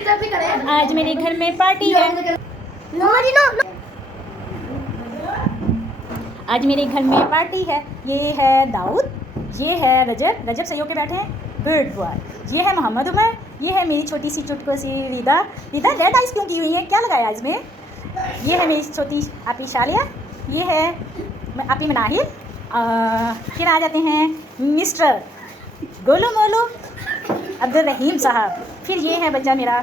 आज मेरे घर में पार्टी है। आज मेरे घर में पार्टी है। ये है दाऊद, ये है रजब सही होके बैठे हैं, गुड बॉय। ये है मोहम्मद उमर, ये है मेरी छोटी सी चुटको सी रीदा। रेड आइस क्यों की हुई है, क्या लगाया इसमें? ये है मेरी छोटी आपी शालिया, ये है आपी मनाहिर। फिर आ जाते हैं मिस्टर गोलू मोलू अब्दुल रहीम साहब। फिर ये है बच्चा मेरा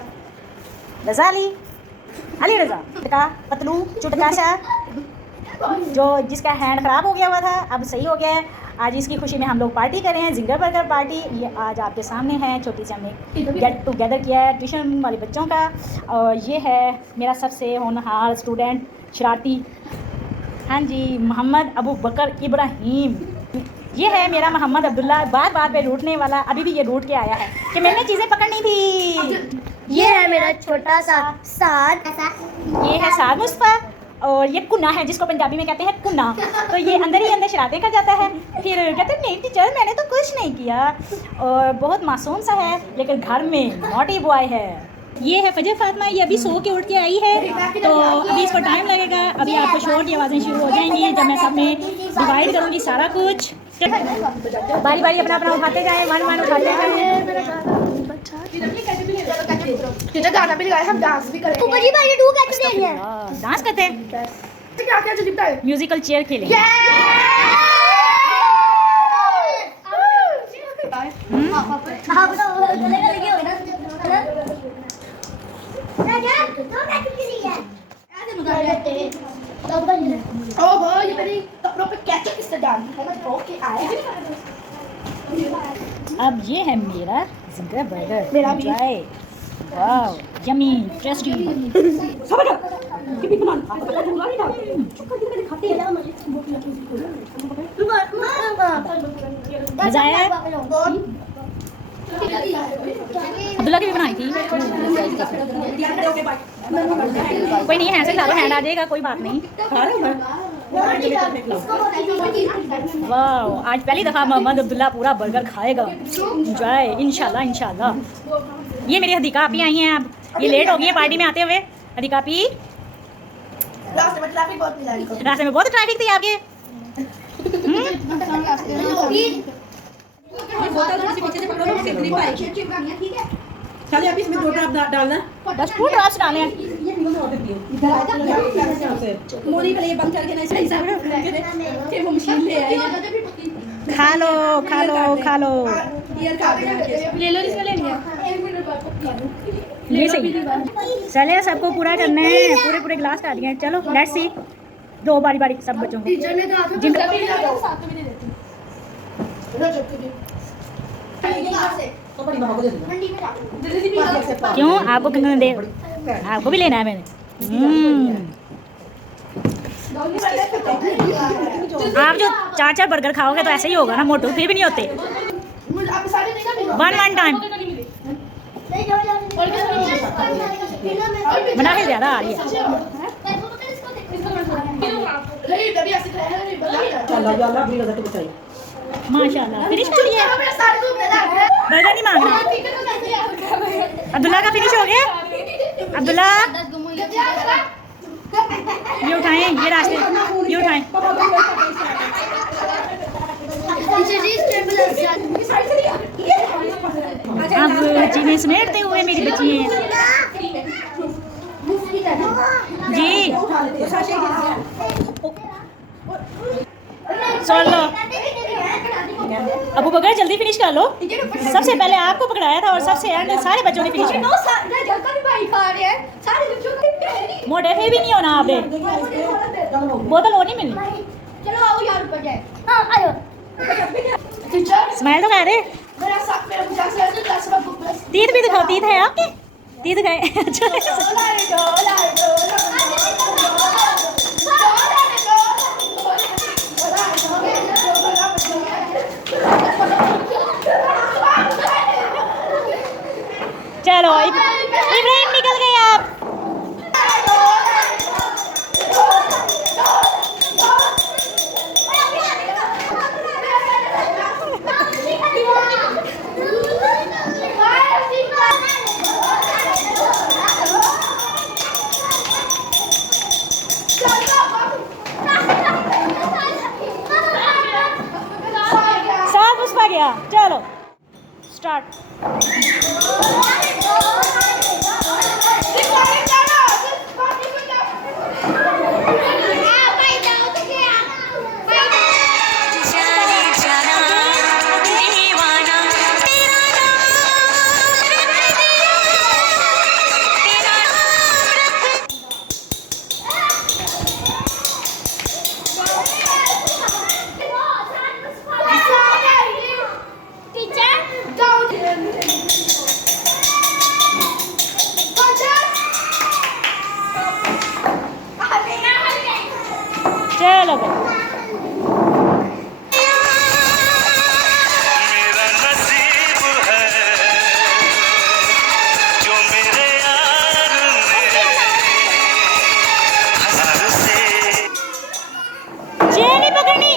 रज़ा अली रज़ा का पतलू चुटका सा, जो जिसका हैंड ख़राब हो गया हुआ था, अब सही हो गया है। आज इसकी खुशी में हम लोग पार्टी कर रहे हैं, जिंगर बर्गर पार्टी। ये आज आपके सामने है, छोटी सी हमने गेट टुगेदर किया है ट्यूशन वाले बच्चों का। और ये है मेरा सबसे होनहार स्टूडेंट शरारती, हाँ जी, मोहम्मद अबू बकर इब्राहिम। ये है मेरा मोहम्मद अब्दुल्ला, बार बार पे रूठने वाला, अभी भी ये रूठ के आया है कि मैंने चीज़ें पकड़नी थी। ये है मेरा छोटा सा साद, ये है साद मुस्तफा। और ये कुन्ना है, जिसको पंजाबी में कहते हैं कुन्ना। तो ये अंदर ही अंदर शरारतें कर जाता है, फिर कहते हैं नहीं टीचर मैंने तो कुछ नहीं किया। और बहुत मासूम सा है, लेकिन घर में नॉटी बॉय है। ये है फजर फातिमा, ये अभी सो के उठ के आई है, तो अभी इसको टाइम लगेगा। अभी आपको शोर की आवाज़ें शुरू हो जाएंगी जब मैं सब में डिवाइड करूँगी सारा कुछ। बारी बारी अपना अपना उठाते जाए, वन उठाते जाए। गाना भी लगाए, हम डांस भी करेंगे। ऊपर जी भाई टू कैसे दे रही है? डांस करते हैं, क्या क्या जल्दी बताओ। म्यूजिकल चेयर खेलेंगे। हाँ बताओ, गले का लगे हो ना? क्या दो कैसे दे रही है? ऐसे मुझे लगते हैं ओ भाई, ये मेरी कपड़ों पे कैसे किसने डाली है? मैं धो के आया। अब ये है मेरा जिंगर बर्गर, मेरा भी। एंजॉय। Wow yummy tasty. मजा आया? अब्दुल्ला की भी बनाई थी। कोई नहीं है, ऐसे खा लो, हैंड आ जाएगा, कोई बात नहीं। वाह, आज पहली दफ़ा मोहम्मद अब्दुल्ला पूरा बर्गर खाएगा। एंजॉय, इंशाल्लाह इंशाल्लाह। ये मेरी हदीका आपी आई हैं, अब ये लेट हो गई है पार्टी में आते हुए। हदीका आपी, रास्ते में ट्रैफिक बहुत मिला है। रास्ते में बहुत ट्रैफिक थी आपके। चलिए आप इसमें 2 ड्रॉप डालना, बस 2 ड्रॉप्स डालें। मोरी वाले ये बंद करके ना सही साहब के वो मशीन ले आए। खा लो खा लो खा लो, ले लो, इसमें ले लिया। ये सही। चले सबको पूरा करना है, पूरे पूरे गिलास खा दिए। चलो लेट्स सी, 2 बारी बारी सब बच्चों को। टीचर ने कहा था जिनका भी ले जाओ, साथ में भी दे देती। क्यों आपको कितने दे, आपको भी लेना है मैंने। आप जो 4 बर्गर खाओगे तो ऐसे ही होगा ना, मोटू फिर भी नहीं होते। वन टाइम बना के ज़्यादा आ रही है। माशाल्लाह फिनिश हो गया, बर्गर नहीं मांगना। अब्दुल्ला का फिनिश हो गया। अब्दुल्ला ये उठाएं, ये रास्ते ये उठाएं। अब चीज़ें समेटते हुए मेरी बच्ची हैं जी। सुन लो अबू बकर, जल्दी फिनिश कर लो। सबसे पहले आपको पकड़ाया था और सबसे एंड सारे बच्चों ने फिनिश किया। मोटे फिर भी नहीं होना आपने, बोतल और नहीं मिलनी। चलो आओ यार ऊपर जाए। हाँ आयो। स्माइल तो कह रहे, मेरा साथ मेरा मुझे ऐसे क्लास में बुक प्लस तीत भी दिखाओ, तीत है आपके, तीत गए। चलो इब्राहिम निकल गए आप। गया। चलो स्टार्ट। चलो भाई मेरा नसीब है जो मेरे यार ने हजार से चेन नहीं पकड़नी।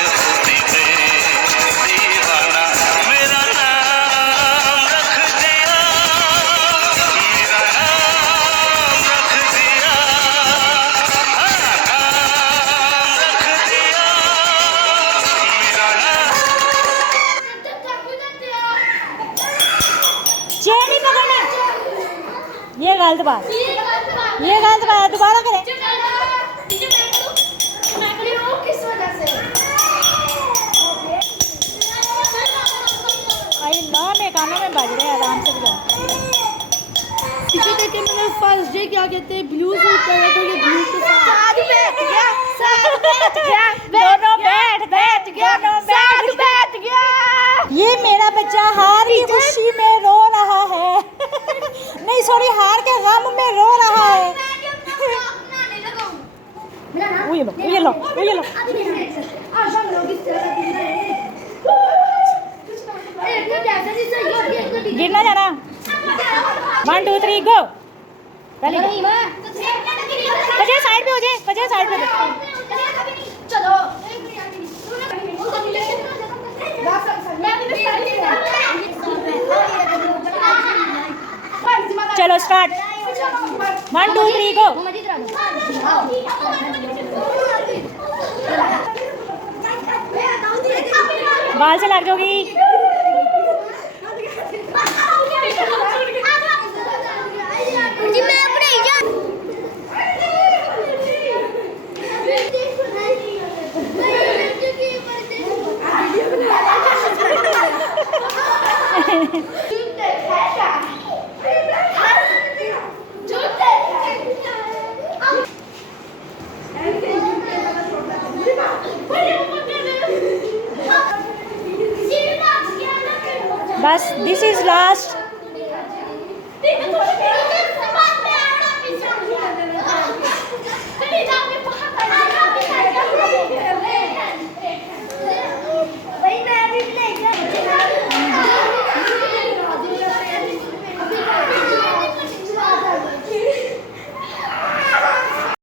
बेखुदी में दीवाना मेरा नाम रख दिया, मेरा नाम रख दिया, हाँ, नाम रख दिया, मेरा नाम। चेन नहीं पकड़नी। ये गलत बात, ये गलत बात, दोबारा करें। आई ला मेरे कानों में बज रहे हैं, आराम से बजाओ। पीछे देखे मैंने फर्स्ट डे क्या कहते हैं ब्लू सूट पहना तो ये ब्लू के साथ बैठ गया, दोनों बैठ गया। ये मेरा बच्चा हार की खुशी में रो रहा है। नहीं सॉरी, हार के गम में रो रहा है। ये लो। गिरना जाना। 1 2 3 गो। पहले फजर साइड पे हो जाए, फजर साइड पे चलो चलो स्टार्ट। 1 2 3 गो। बाल से लग जाओगी। बस दिस इज लास्ट।